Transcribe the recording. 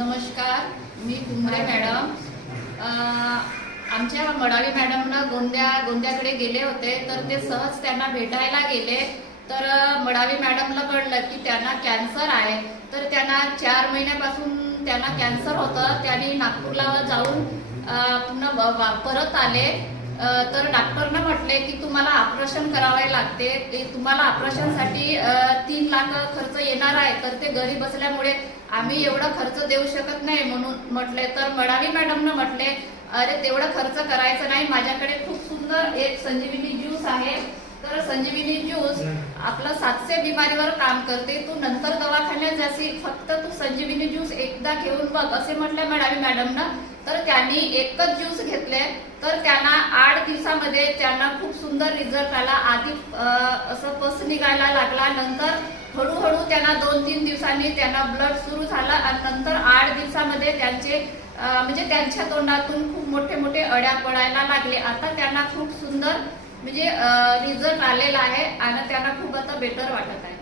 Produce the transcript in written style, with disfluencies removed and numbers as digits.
नमस्कार, मी कुंभरे मॅडम. आमच्या मडावी मॅडमना गोंद्याकडे गेले होते, तर ते सहज त्यांना भेटायला गेले. तर मडावी मॅडमला कळलं की त्यांना कॅन्सर आहे. तर त्यांना 4 महिन्यापासून त्यांना कॅन्सर होतं. त्यांनी नागपूरला जाऊन पुन्हा परत आले. तर डॉक्टरने म्हटले की तुम्हाला ऑपरेशन करावे लागते. तुम्हाला ऑपरेशनसाठी 3 लाख खर्च येणार आहे. तर ते घरी बसल्यामुळे आम्ही एवढा खर्च देऊ शकत नाही म्हणून म्हटले. तर मडावी मॅडमने म्हटले, अरे तेवढा खर्च करायचा नाही, माझ्याकडे खूप सुंदर एक संजीवनी ज्यूस आहे. तर संजीवनी ज्यूस आपलं 700 बिमारीवर काम करते. तू नंतर दवाखान्यात जाशील, फक्त तू संजीवनी ज्यूस एकदा घेऊन बघ, असे म्हटले मडावी मॅडमनं. तर त्यांनी एकच ज्यूस घेतले. तर त्यांना 8 दिवसामध्ये त्यांना खूप सुंदर रिझल्ट आला. आधी असं पस निघायला लागला, नंतर हळूहळू त्यांना 2-3 दिवसांनी त्यांना ब्लड सुरू झाला आणि नंतर 8 दिवसामध्ये त्यांचे म्हणजे त्यांच्या तोंडातून खूप मोठे मोठे अड्या पडायला लागले. आता त्यांना खूप सुंदर म्हणजे रिझल्ट आलेला आहे आणि त्यांना खूप आता बेटर वाटत आहे.